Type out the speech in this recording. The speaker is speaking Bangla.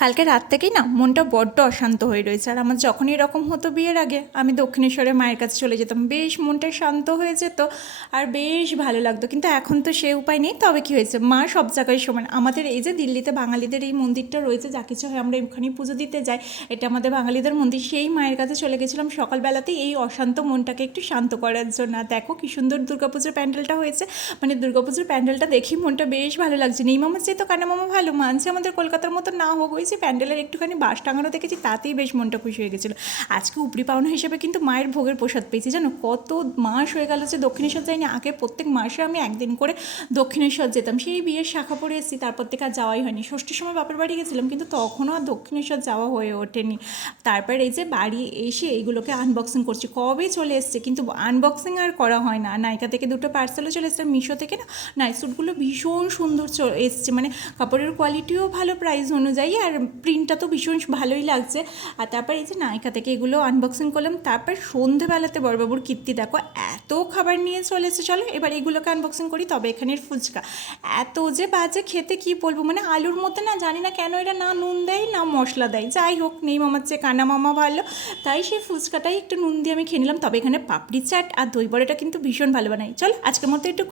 কালকে রাত থেকেই না মনটা বড্ড অশান্ত হয়ে রয়েছে। আর আমার যখনই এরকম হতো বিয়ের আগে, আমি দক্ষিণেশ্বরে মায়ের কাছে চলে যেতাম, বেশ মনটা শান্ত হয়ে যেত আর বেশ ভালো লাগতো। কিন্তু এখন তো সে উপায় নেই। তবে কি হয়েছে, মা সব জায়গায় সমান। আমাদের এই যে দিল্লিতে বাঙালিদের এই মন্দিরটা রয়েছে, যা কিছু হয় আমরা ওখানেই পুজো দিতে যাই, এটা আমাদের বাঙালিদের মন্দির। সেই মায়ের কাছে চলে গেছিলাম সকালবেলাতেই এই অশান্ত মনটাকে একটু শান্ত করার জন্য। আর দেখো কি সুন্দর দুর্গাপুজোর প্যান্ডেলটা হয়েছে। মানে দুর্গাপুজোর প্যান্ডেলটা দেখি মনটা বেশ ভালো লাগছে। নেই মামা চেয়ে তো কানা মামা ভালো, মানছে আমাদের কলকাতার মতো না হোক, ওই যে প্যান্ডেলের একটুখানি বাঁশ টাঙানো দেখেছি, তাতেই বেশ মনটা খুশি হয়ে গেছিলো। আজকে উপরি পাওনা হিসেবে কিন্তু মায়ের ভোগের প্রসাদ পেয়েছি। জানো, কত মাস হয়ে গেল যে দক্ষিণেশ্বর যাইনি। আগে প্রত্যেক মাসে আমি একদিন করে দক্ষিণেশ্বর যেতাম, সেই বিয়ের শাখা পড়ে এসেছি, তারপর থেকে আর যাওয়াই হয়নি। ষষ্ঠীর সময় বাপের বাড়ি গেছিলাম, কিন্তু তখনও আর দক্ষিণেশ্বর যাওয়া হয়ে ওঠেনি। তারপর এই যে বাড়ি এসে এইগুলোকে আনবক্সিং করছি, কবে চলে এসছে কিন্তু আনবক্সিং আর করা হয় না। নাইকা থেকে দুটো পার্সেলও চলে এসছে, মিশো থেকে না নাইট স্যুটগুলো ভীষণ সুন্দর এসছে, মানে কাপড়ের কোয়ালিটিও ভালো প্রাইস অনুযায়ী, আর প্রিন্টটা তো ভীষণ ভালোই লাগছে। আর তারপর এই যে নাইকা থেকে এগুলো আনবক্সিং করলাম। তারপর সন্ধেবেলাতে বড়বাবুর কীর্তি দেখো, এত খাবার নিয়ে চলে এসেছে। চলো এবার এগুলোকে আনবক্সিং করি। তবে এখানের ফুচকা এত যে বাজে খেতে, কি বলবো, মানে আলুর মধ্যে না জানি না কেন এরা না নুন দেয় না মশলা দেয়। যাই হোক, নেই মামার চেয়ে কানা মামা ভালো, তাই সেই ফুচকাটাই একটু নুন দিয়ে আমি খেয়ে নিলাম। তবে এখানে পাপড়ি চাট আর দই বড়াটা কিন্তু ভীষণ ভালো বানাই। চলো আজকের মতো একটু